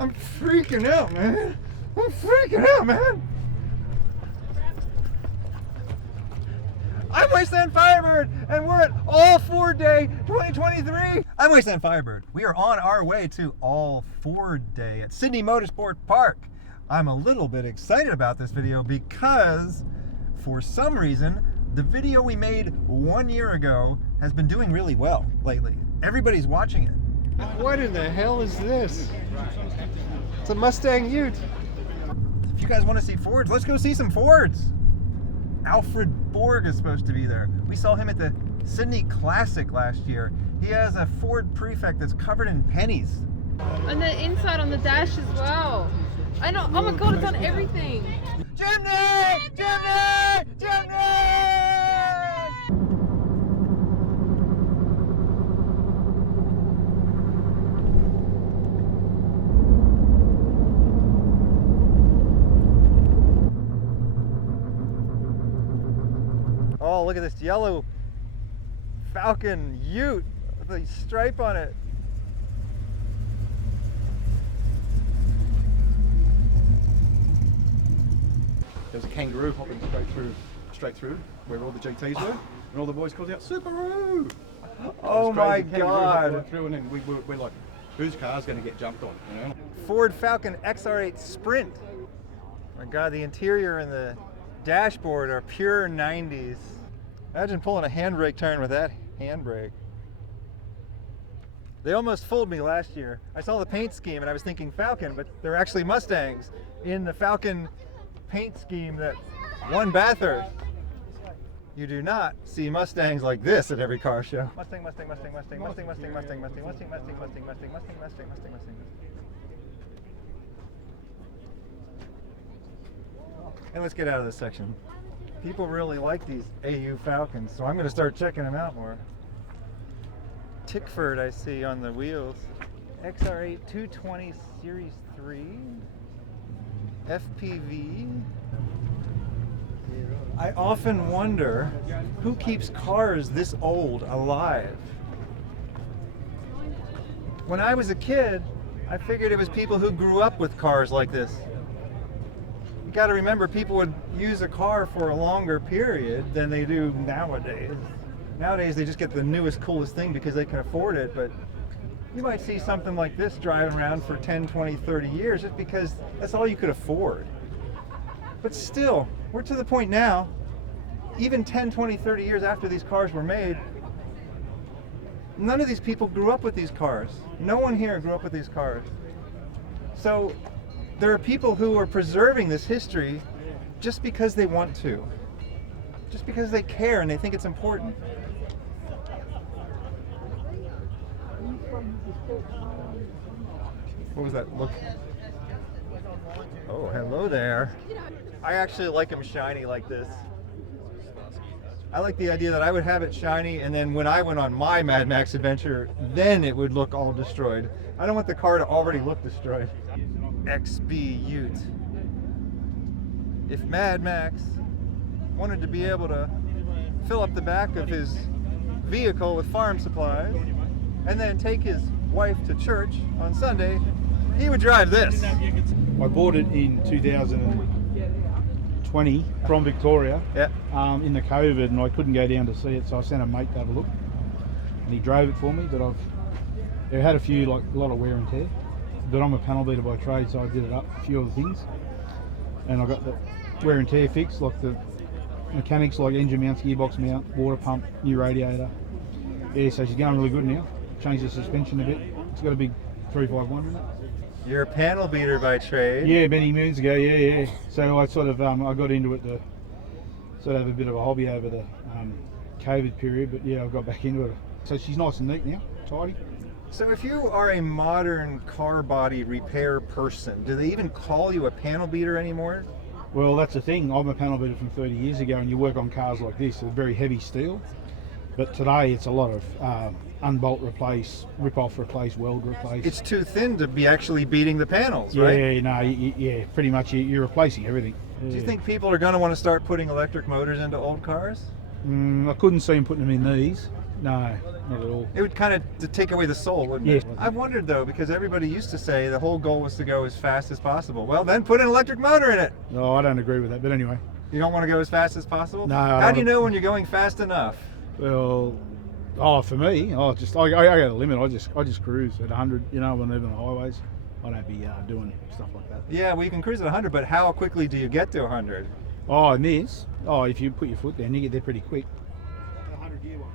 I'm freaking out, man. I'm freaking out, man. I'm WastelandFirebird, and we're at All Ford Day 2023. I'm WastelandFirebird. We are on our way to All Ford Day at Sydney Motorsport Park. I'm a little bit excited about this video because, for some reason, the video we made 1 year ago has been doing really well lately. Everybody's watching it. What in the hell is this? It's a Mustang Ute. If you guys want to see Fords, let's go see some Fords. Alfred Borg is supposed to be there. We saw him at the Sydney Classic last year. He has a Ford Prefect that's covered in pennies. And the inside on the dash as well. I know, oh my god, it's on everything. Chimney! Chimney! Chimney! Oh, look at this yellow Falcon Ute with a stripe on it. There was a kangaroo hopping straight through where all the GTs were, and all the boys called out, "Supercars!" Oh my God! Through, and then we're like, whose car's going to get jumped on? You know? Ford Falcon XR8 Sprint. My God, the interior and the dashboard are pure 90s. Imagine pulling a handbrake turn with that handbrake. They almost fooled me last year. I saw the paint scheme and I was thinking Falcon, but they're actually Mustangs in the Falcon paint scheme that won Bathurst. You do not see Mustangs like this at every car show. Mustang, Mustang, Mustang, Mustang, Mustang, Mustang, Mustang, Mustang, Mustang, Mustang, Mustang, Mustang, Mustang, Mustang, Mustang, Mustang. And let's get out of this section. People really like these AU Falcons, so I'm going to start checking them out more. Tickford I see on the wheels. XR8 220 Series 3. FPV. I often wonder who keeps cars this old alive. When I was a kid, I figured it was people who grew up with cars like this. You got to remember, people would use a car for a longer period than they do nowadays. Nowadays they just get the newest, coolest thing because they can afford it, but you might see something like this driving around for 10, 20, 30 years just because that's all you could afford. But still, we're to the point now, even 10, 20, 30 years after these cars were made, none of these people grew up with these cars. No one here grew up with these cars. So there are people who are preserving this history just because they want to. Just because they care and they think it's important. What was that look? Oh, hello there. I actually like them shiny like this. I like the idea that I would have it shiny, and then when I went on my Mad Max adventure, then it would look all destroyed. I don't want the car to already look destroyed. XB Ute. If Mad Max wanted to be able to fill up the back of his vehicle with farm supplies and then take his wife to church on Sunday, he would drive this. I bought it in 2020 from Victoria in the COVID, and I couldn't go down to see it, so I sent a mate to have a look, and he drove it for me. But it had a lot of wear and tear. But I'm a panel beater by trade, so I did it up a few other things, and I got the wear and tear fixed, like the mechanics, like engine mounts, gearbox mount, water pump, new radiator. Yeah, so she's going really good now. Changed the suspension a bit. It's got a big 351 in it. You're a panel beater by trade. Yeah, many moons ago. Yeah. So I sort of I got into it to sort of have a bit of a hobby over the COVID period, but yeah, I got back into it. So she's nice and neat now, tidy. So if you are a modern car body repair person, do they even call you a panel beater anymore? Well, that's the thing. I'm a panel beater from 30 years ago, and you work on cars like this. They're very heavy steel. But today it's a lot of unbolt replace, rip off replace, weld replace. It's too thin to be actually beating the panels, yeah, right? Yeah, pretty much you're replacing everything. Do you think people are going to want to start putting electric motors into old cars? I couldn't see him putting them in these. No, not at all. It would kind of take away the soul, wouldn't it? Yes. I wondered though, because everybody used to say the whole goal was to go as fast as possible. Well, then put an electric motor in it. No, I don't agree with that. But anyway, You don't want to go as fast as possible? No, How do you know when you're going fast enough? well, for me, I got a limit. I just cruise at 100. You know, when I'm on the highways, I don't be doing stuff like that. Yeah, well, you can cruise at 100, but how quickly do you get to 100? Oh, and this. Oh, if you put your foot down, you get there pretty quick. 100 gear one.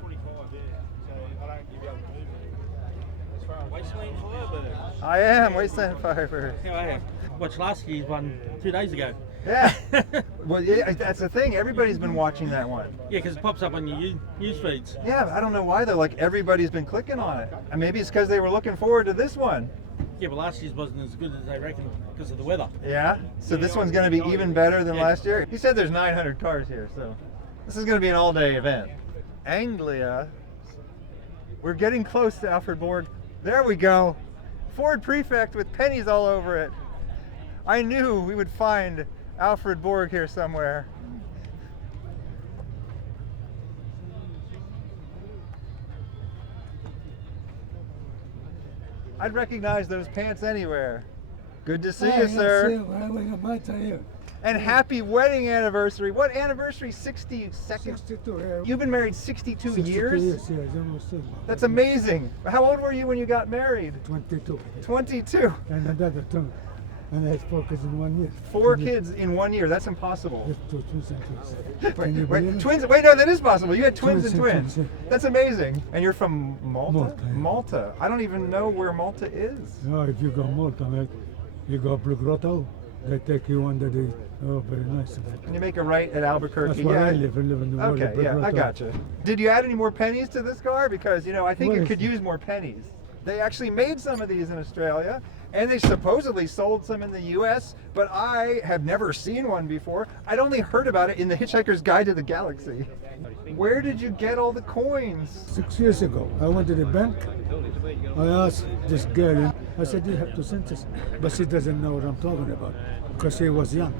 25 there. So I don't give you able to move it. As far as WastelandFirebird. I am WastelandFirebird. How are you? Watched last year's one 2 days ago. Yeah. Well, yeah, that's the thing. Everybody's been watching that one. Yeah, because it pops up on your news feeds. Yeah, I don't know why though. Like everybody's been clicking on it. And maybe it's because they were looking forward to this one. Yeah, but last year's wasn't as good as they reckon because of the weather. Yeah. So this one's going to be even better than Yeah. last year. He said there's 900 cars here, so this is going to be an all-day event. Anglia. We're getting close to Alfred Borg. There we go. Ford Prefect with pennies all over it. I knew we would find Alfred Borg here somewhere. I'd recognize those pants anywhere. Good to see you, sir. And happy wedding anniversary. What anniversary? 62nd? 62. You've been married 62 years? Yes, almost. That's amazing. How old were you when you got married? 22. 22. And another two. And I had 4 kids in 1 year. 4 kids in 1 year. That's impossible. Just two twins and twins. Can you believe Wait, it? twins? Wait, no, that is possible. You had twins and Twins and twins. twins, That's amazing. And you're from Malta? Malta, yeah. Malta. I don't even know where Malta is. No, if you go Malta, mate, you go Blue Grotto, they take you under the, oh, very nice. And you make a right at Albuquerque. That's where I Yeah. live. I live in the world of Okay, Blue yeah, I Grotto. gotcha. Did you add any more pennies to this car? Because, you know, I think Where it is could it? use more pennies. They actually made some of these in Australia, and they supposedly sold some in the US, but I have never seen one before. I'd only heard about it in the Hitchhiker's Guide to the Galaxy. Where did you get all the coins? 6 years ago, I went to the bank. I asked this girl, I said, you have 2 cents. But she doesn't know what I'm talking about because she was young.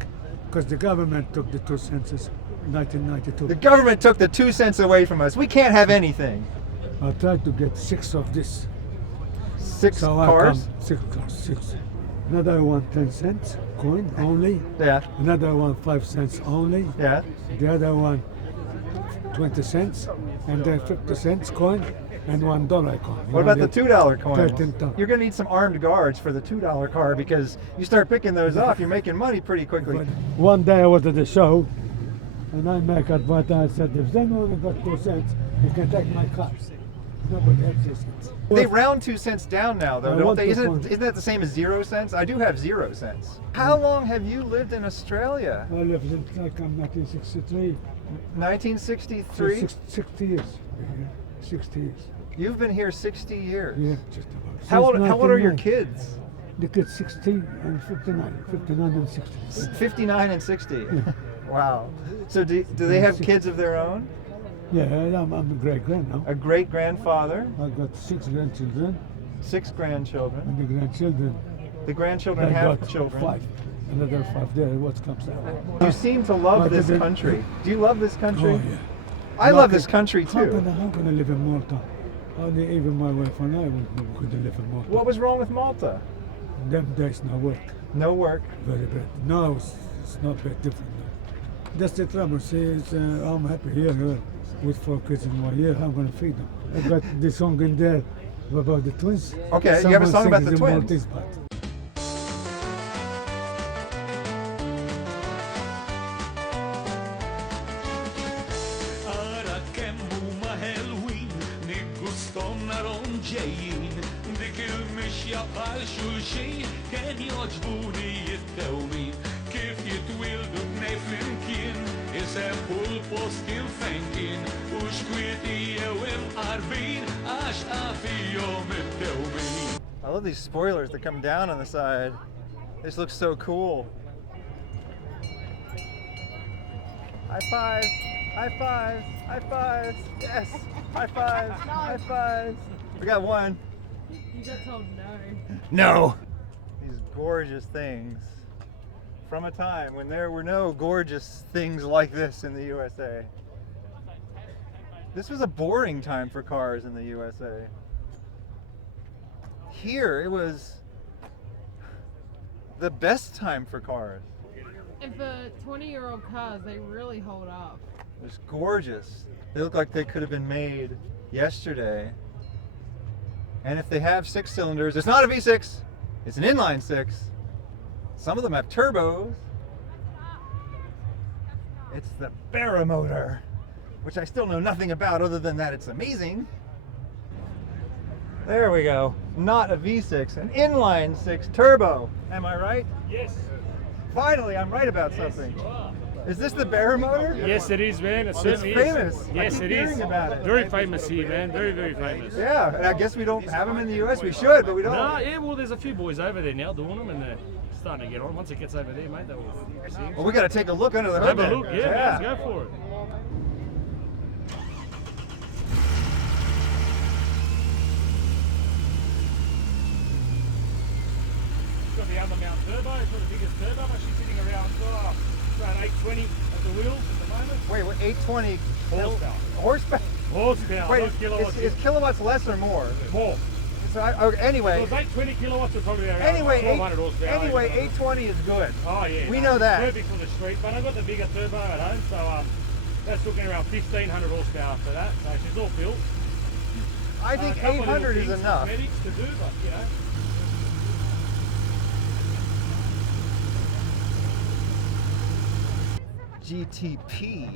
Because the government took the 2 cents in 1992. The government took the 2 cents away from us. We can't have anything. I tried to get 6 of this. 6 So cars? 6 cars, 6. Another one 10 cents coin only. Yeah, Another one 5 cents only. yeah. The other one 20 cents. And then 50 cents coin and $1 coin. What about the $2 coin? 13 ton. You're gonna need some armed guards for the $2 car because you start picking those off, you're making money pretty quickly. One day I was at the show and I make advice. I said, if anyone got 2 cents, you can take my car. Nobody has 2 cents. They round 2 cents down now, though, I don't want they? the Isn't point. that the same as 0 cents? I do have 0 cents. How long have you lived in Australia? I lived in like 1963. 1963? 60 years. Yeah, 60 years. You've been here 60 years. Yeah, just about. How old, Since how old are your 99. kids? The kids 60 and 59. 59 and 60. 59 and 60. Wow. So do they have kids of their own? Yeah, I'm a great grand now. A great grandfather, I got 6 grandchildren 6 grandchildren. and the grandchildren. The grandchildren I have got children. 5. Another 5 there. What comes out? You seem to love But this the- country. Do you love this country? Oh yeah. I love Like this country How too. can I live in Malta? Even my wife and I couldn't live in Malta. What was wrong with Malta? Them days no work. No work. Very bad. Now it's not very different. That's the trouble. See, I'm happy here with 4 kids in 1 year. I'm gonna feed them. I got this song in there about the twins. Okay, you have a Someone song about sings the in twins. Maltese part. Ara kemmu ma Halloween niggustom narom ġejjin dik il-mixja bħal xulxin kien joġbuni jittewmin kif jitwildu bnej flimkien isembu l-post il-fejn kien u xkwieti jew imqarbin għax qafijhom it-tewmin. I love these spoilers that come down on the side. This looks so cool. High fives, high fives, high fives. Yes, high fives, high fives. We got one. You got told no. No. These gorgeous things from a time when there were no gorgeous things like this in the USA. This was a boring time for cars in the USA. Here, it was the best time for cars. And for 20-year-old cars, they really hold up. It was gorgeous. They look like they could have been made yesterday. And if they have 6 cylinders, it's not a V6, it's an inline 6. Some of them have turbos. It's the Barra motor, which I still know nothing about other than that it's amazing. There we go. Not a V6, an inline 6 turbo. Am I right? Yes. Finally, I'm right about something. Is this the Barra motor? Yes, it is, man. It It's certainly famous. is. I Yes, keep it is. hearing about it. Very famous here, man. Very, very famous. Yeah, and I guess we don't have them in the US. We should, but we don't. No, yeah, well, there's a few boys over there now doing them, and they're starting to get on. Once it gets over there, mate, they will see. Well, we got to take a look under the hood. Have a then. look, yeah, man, let's go for it. It's got the undermount turbo. It's got the biggest turbo. Actually sitting around 820 at the wheels at the moment. Wait, what, 820 Horsepower. horsepower? Horsepower, Wait, not kilowatts. is kilowatts less or more? More. So anyway, If it was 820 kilowatts, it's probably around anyway, 1200 horsepower. anyway, 820 is good. Oh yeah, We know that. Perfect for the street, but I've got the bigger turbo at home, so that's looking around 1500 horsepower for that. So she's all built. I think A couple of 800 little is things, enough. cosmetics to do, but you know. GTP.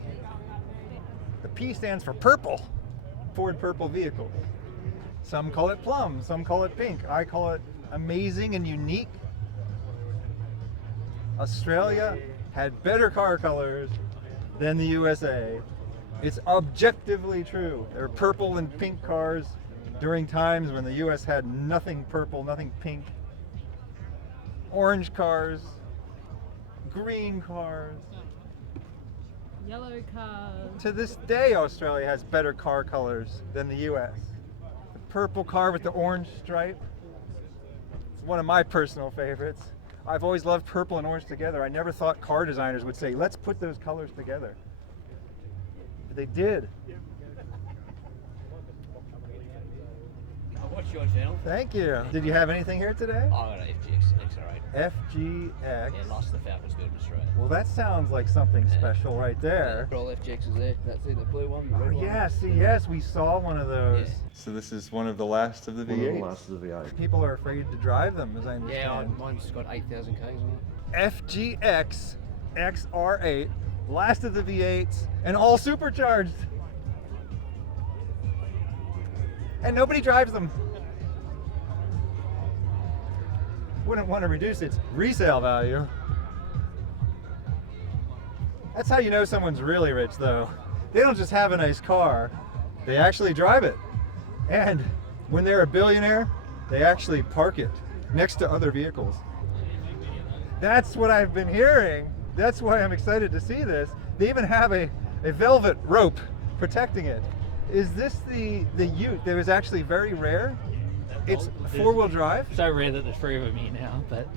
The P stands for purple. Ford Purple Vehicles. Some call it plum, some call it pink. I call it amazing and unique. Australia had better car colors than the USA. It's objectively true. There were purple and pink cars during times when the US had nothing purple, nothing pink. Orange cars, green cars. Yellow cars. To this day, Australia has better car colors than the US. The purple car with the orange stripe. It's one of my personal favorites. I've always loved purple and orange together. I never thought car designers would say, let's put those colors together. But they did. What's your channel? Thank you. Did you have anything here today? I got an FGX XR8. FGX. Yeah, lost the Falcons built in Australia. Well, that sounds like something special right there. All FGXs there. That's it, the blue one, the red one. Yes, we saw one of those. Yeah. So this is one of the last of the V8s. last of the V8. People are afraid to drive them, as I Yeah, understand. mine's got 8,000 Ks on it. FGX XR8, last of the V8s, and all supercharged. And nobody drives them. Wouldn't want to reduce its resale value. That's how you know someone's really rich, though. They don't just have a nice car, they actually drive it. And when they're a billionaire, they actually park it next to other vehicles. That's what I've been hearing. That's why I'm excited to see this. They even have a velvet rope protecting it. Is this the Ute that was actually very rare? It's four-wheel drive? So rare that there's 3 of them here now, but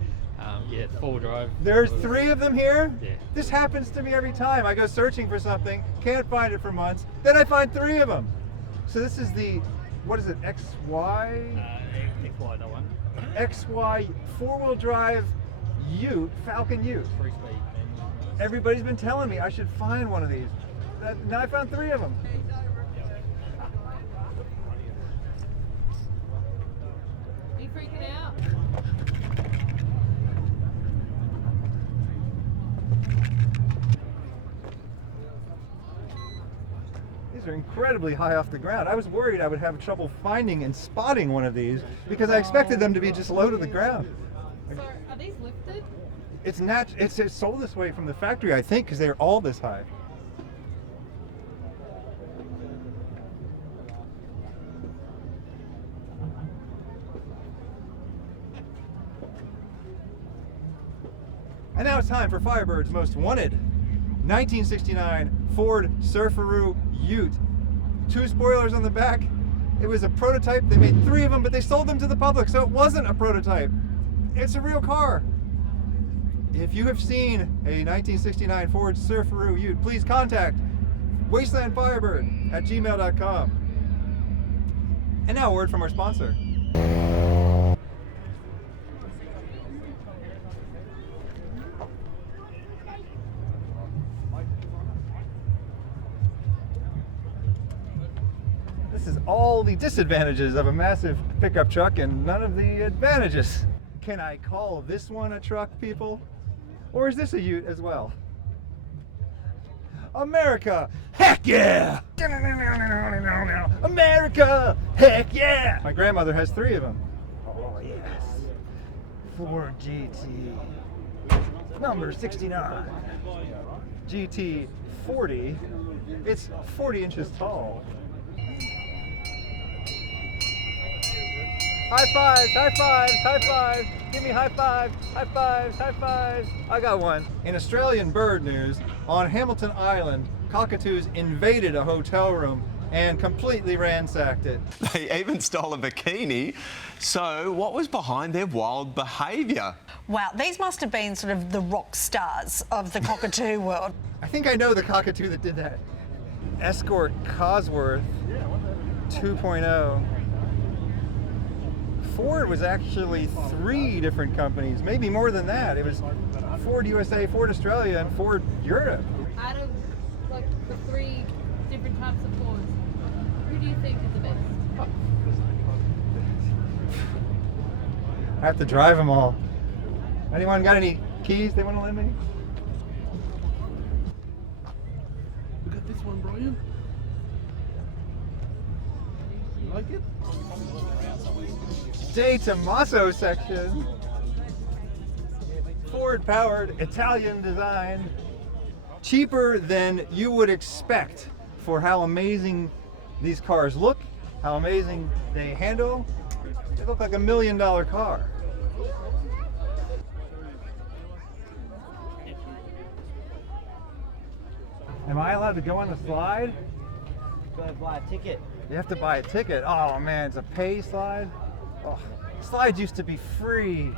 yeah, it's 4-wheel drive. There's 3 of them here? Yeah. This happens to me every time. I go searching for something, can't find it for months, then I find 3 of them. So this is the, what is it, XY? XY, that one. XY 4-wheel drive Ute, Falcon Ute. 3-speed. Everybody's been telling me I should find one of these. Now I found 3 of them. Are you freaking out? These are incredibly high off the ground. I was worried I would have trouble finding and spotting one of these because I expected them to be just low to the ground. So, are these lifted? It's sold this way from the factory, I think, because they're all this high. And now it's time for Firebird's Most Wanted. 1969 Ford Surfaroo Ute. 2 spoilers on the back. It was a prototype. They made 3 of them, but they sold them to the public, so it wasn't a prototype. It's a real car. If you have seen a 1969 Ford Surfaroo Ute, please contact WastelandFirebird@gmail.com. And now a word from our sponsor. This is all the disadvantages of a massive pickup truck and none of the advantages. Can I call this one a truck, people? Or is this a ute as well? America, heck yeah! America, heck yeah! My grandmother has 3 of them. Oh yes. Ford GT, number 69. GT 40. It's 40 inches tall. High fives, high fives, high fives. Give me high fives, high fives, high fives. I got one. In Australian bird news, on Hamilton Island, cockatoos invaded a hotel room and completely ransacked it. They even stole a bikini. So what was behind their wild behaviour? Wow, these must have been sort of the rock stars of the cockatoo world. I think I know the cockatoo that did that. Escort Cosworth 2.0. Ford was actually 3 different companies, maybe more than that. It was Ford USA, Ford Australia, and Ford Europe. Out of like the 3 different types of Fords, who do you think is the best? I have to drive them all. Anyone got any keys they want to lend me? We got this one, Brian. You like it? De Tomaso section. Ford powered, Italian designed. Cheaper than you would expect for how amazing these cars look, how amazing they handle. They look like $1 million car. Am I allowed to go on the slide? Go buy a ticket. You have to buy a ticket. Oh man, it's a pay slide. Oh, slides used to be free.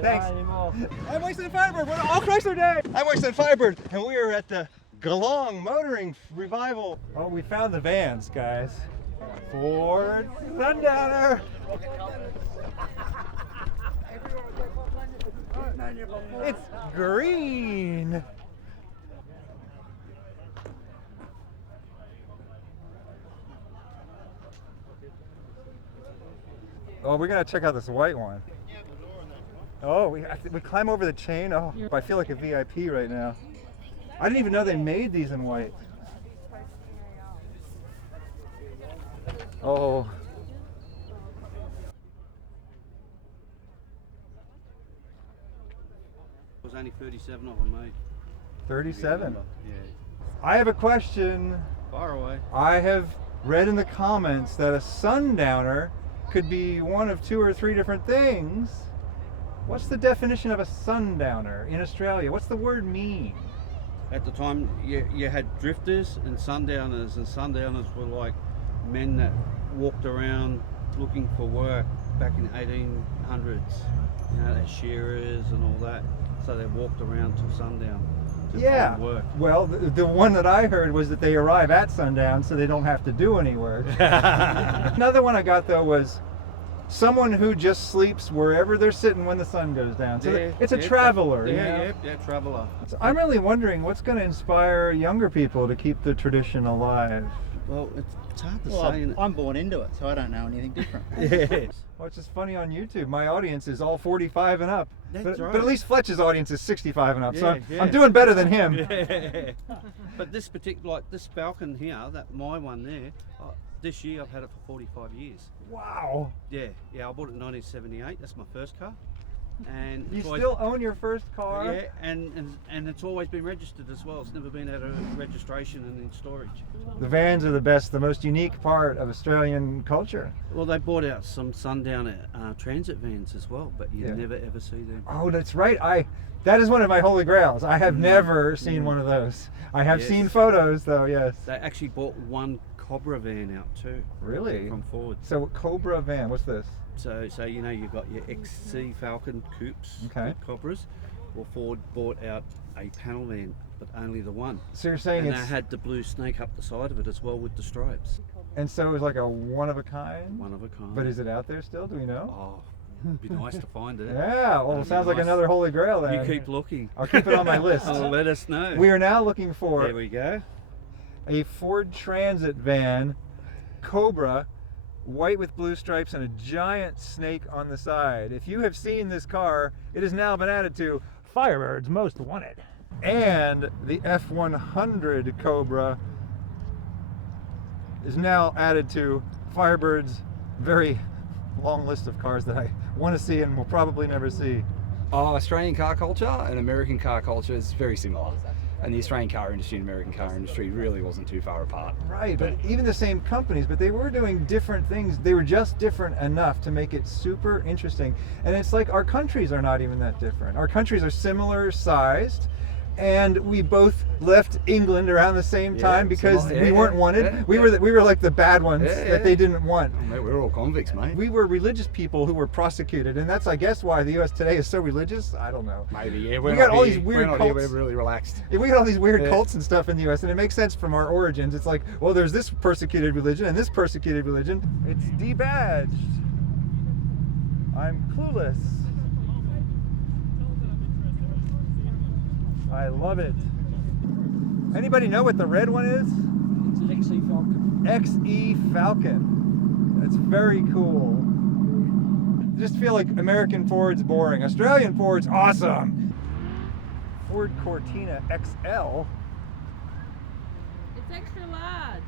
Thanks. I'm WastelandFirebird. We're all Chrysler Day. I'm WastelandFirebird, and we are at the Galang Motoring Revival. Oh, we found the vans, guys. Ford Sundowner. It's green. Oh, we're gonna check out this white one. Oh, we climb over the chain. Oh, I feel like a VIP right now. I didn't even know they made these in white. Oh. There's only 37 of them made. 37? Yeah. I have a question. Far away. I have read in the comments that a sundowner could be one of 2 or 3 different things. What's the definition of a sundowner in Australia? What's the word mean? At the time, you had drifters and sundowners were like men that walked around looking for work back in the 1800s. You know, they're shearers and all that. So they walked around till sundown to find work. Well, the one that I heard was that they arrive at sundown so they don't have to do any work. Another one I got though was someone who just sleeps wherever they're sitting when the sun goes down. So it's a traveler. Yeah, traveler. So I'm really wondering what's going to inspire younger people to keep the tradition alive. Well, it's hard to Well, say. I'm born into it, so I don't know anything different. Well, it's just funny on YouTube. My audience is all 45 and up. That's right. But at least Fletch's audience is 65 and up. So Yeah, I'm doing better than him. Yeah. But this particular, like this Falcon here, my one there, this year I've had it for 45 years. Wow. Yeah, I bought it in 1978. That's my first car. And You still own your first car? Yeah, and it's always been registered as well. It's never been out of registration and in storage. The vans are the best, the most unique part of Australian culture. Well, they bought out some sundowner transit vans as well, but you never ever see them. Oh, that's right. That is one of my holy grails. I have never seen one of those. I have seen photos though, yes. They actually bought one Cobra van out too. Really? From Ford. So Cobra van, what's this? So you know you've got your XC Falcon coupes, Okay. Cobras. Well, Ford bought out a panel van, but only the one. So you're saying and it's... they had the blue snake up the side of it as well with the stripes. And so it was like a one-of-a-kind? One-of-a-kind. But is it out there still? Do we know? Oh, it'd be nice to find it. Yeah, well, it sounds like nice. another holy grail then. You keep looking. I'll keep it on my list. Let us know. We are now looking for... There we go. A Ford Transit van, Cobra, white with blue stripes and a giant snake on the side. If you have seen this car, it has now been added to Firebird's Most Wanted. And the F100 Cobra is now added to Firebird's very long list of cars that I want to see and will probably never see. Australian car culture and American car culture is very similar. And the Australian car industry and American car industry really wasn't too far apart. Right, but even the same companies, but they were doing different things. They were just different enough to make it super interesting. And it's like our countries are not even that different. Our countries are similar sized, and we both left England around the same time because we weren't wanted. We were like the bad ones that they didn't want. Oh, mate, we were all convicts, mate. We were religious people who were prosecuted, and that's, I guess, why the U.S. today is so religious. I don't know. Maybe, yeah. We got all these weird cults. We're really relaxed. We got all these weird cults and stuff in the U.S., and it makes sense from our origins. It's like, well, there's this persecuted religion and this persecuted religion. It's debadged. I'm clueless. I love it. Anybody know what the red one is? It's an XE Falcon. XE Falcon. That's very cool. I just feel like American Ford's boring. Australian Ford's awesome. Ford Cortina XL. It's extra large.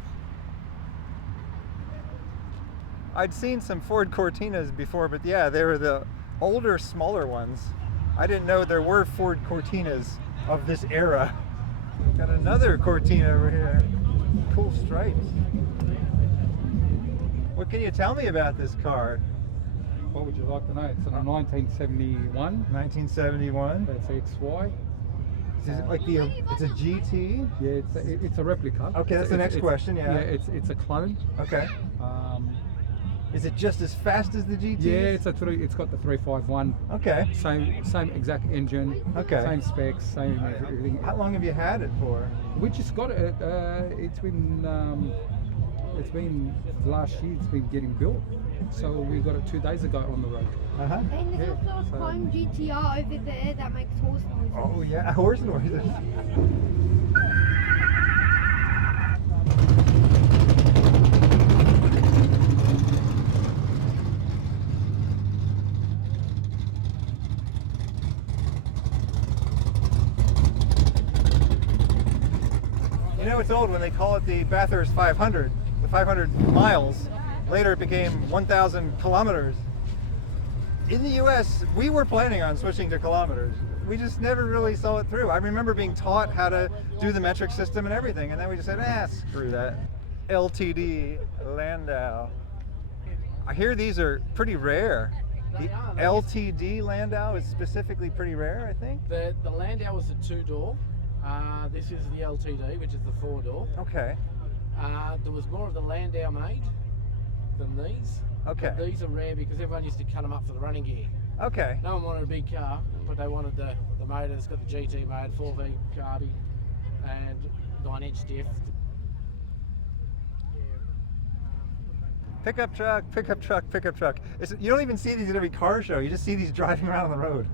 I'd seen some Ford Cortinas before, but yeah, they were the older, smaller ones. I didn't know there were Ford Cortinas of this era. Got another Cortina over here. Cool stripes. What can you tell me about this car? What would you like to know? It's a 1971. 1971. That's XY. Is it like it's a GT? Yeah, it's a replica. Okay, that's the next question. Yeah. Yeah, it's a clone. Okay. Is it just as fast as the GT? Yeah, it's got the 351. Okay. Same exact engine. Okay. Same specs, same everything. How long have you had it for? We just got it. It's been last year. It's been getting built. So we got it 2 days ago on the road. Uh-huh. And there's also a clone GTR over there that makes horse noises. Oh yeah, horse noises. You know it's old when they call it the Bathurst 500, the 500 miles. Later it became 1,000 kilometers. In the US, we were planning on switching to kilometers. We just never really saw it through. I remember being taught how to do the metric system and everything, and then we just said, screw that. LTD Landau. I hear these are pretty rare. The LTD Landau is specifically pretty rare, I think. The Landau was a 2-door. This is the LTD, which is the 4-door. Okay. There was more of the Landau made than these. Okay. But these are rare because everyone used to cut them up for the running gear. Okay. No one wanted a big car, but they wanted the motor. It's got the GT mode, 4V carby, and 9-inch diff. Pickup truck, pickup truck, pickup truck. You don't even see these at every car show. You just see these driving around on the road.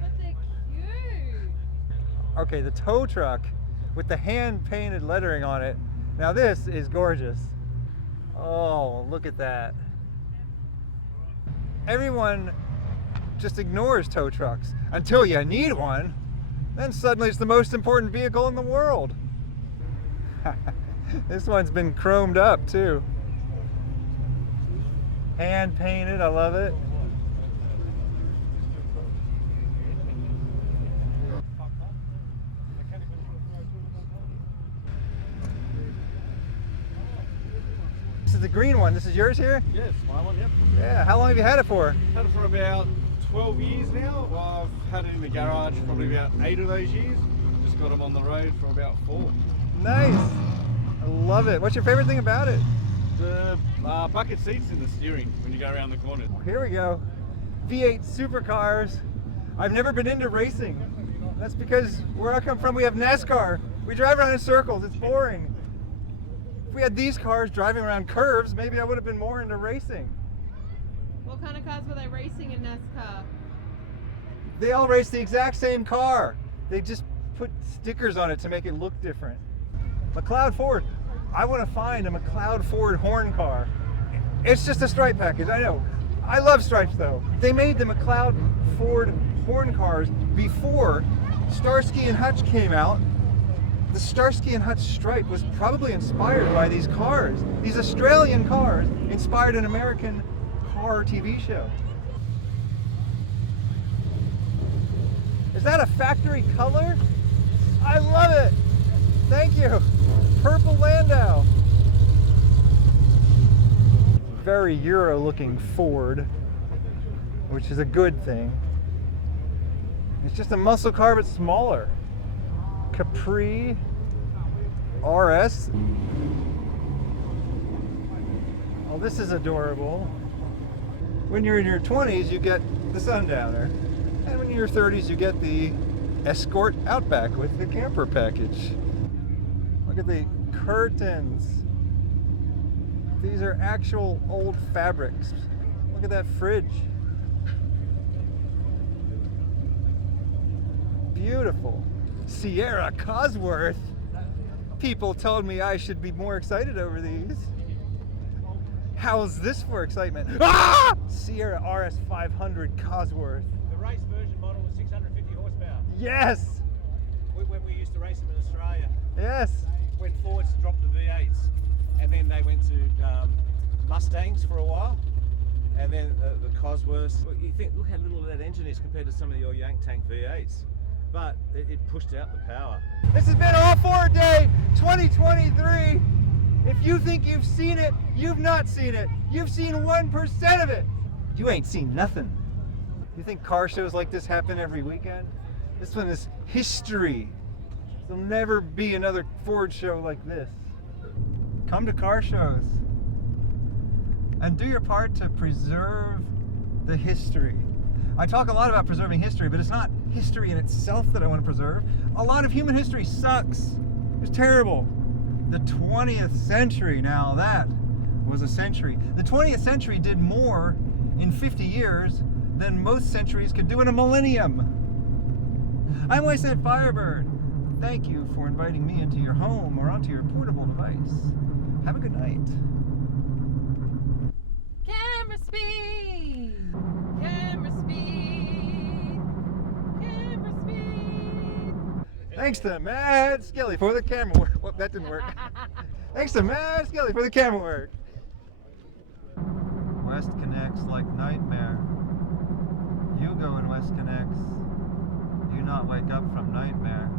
But they're cute. Okay, the tow truck with the hand-painted lettering on it. Now this is gorgeous. Oh, look at that. Everyone just ignores tow trucks until you need one. Then suddenly it's the most important vehicle in the world. This one's been chromed up too. Hand painted, I love it. This is the green one. This is yours here? Yes, my one, yep. Yeah, how long have you had it for? Had it for about 12 years now. I've had it in the garage probably about 8 of those years. Just got them on the road for about 4. Nice. I love it. What's your favorite thing about it? The bucket seats in the steering when you go around the corner. Here we go. V8 Supercars. I've never been into racing. That's because where I come from, we have NASCAR. We drive around in circles. It's boring. If we had these cars driving around curves, maybe I would have been more into racing. What kind of cars were they racing in NASCAR? They all race the exact same car. They just put stickers on it to make it look different. McLeod Ford. I want to find a McLeod Ford horn car. It's just a stripe package, I know. I love stripes though. They made the McLeod Ford horn cars before Starsky and Hutch came out. The Starsky and Hutch stripe was probably inspired by these cars. These Australian cars inspired an American car TV show. Is that a factory color? I love it. Thank you. Purple Landau. Very Euro looking Ford, which is a good thing. It's just a muscle car but smaller. Capri RS. Oh, this is adorable. When you're in your 20s, you get the Sundowner. And when you're in your 30s, you get the Escort Outback with the camper package. Look at the curtains. These are actual old fabrics. Look at that fridge. Beautiful. Sierra Cosworth. People told me I should be more excited over these. How's this for excitement? Ah! Sierra RS 500 Cosworth. The race version model was 650 horsepower. Yes! When we used to race them in Australia. Yes! When Fords dropped the V8s. And then they went to Mustangs for a while. And then the Cosworths. You think, look how little that engine is compared to some of your Yank Tank V8s. But it pushed out the power. This has been All Ford Day 2023. If you think you've seen it, you've not seen it. You've seen 1% of it. You ain't seen nothing. You think car shows like this happen every weekend? This one is history. There'll never be another Ford show like this. Come to car shows and do your part to preserve the history. I talk a lot about preserving history, but it's not history in itself that I want to preserve. A lot of human history sucks. It's terrible. The 20th century, now that was a century. The 20th century did more in 50 years than most centuries could do in a millennium. I'm WastelandFirebird. Thank you for inviting me into your home or onto your portable device. Have a good night. Camera speed! Camera speed! Camera speed! Thanks to Mad Skilly for the camera work. Well, that didn't work. Thanks to Mad Skilly for the camera work. West connects like nightmare. You go in West connects. You not wake up from nightmare.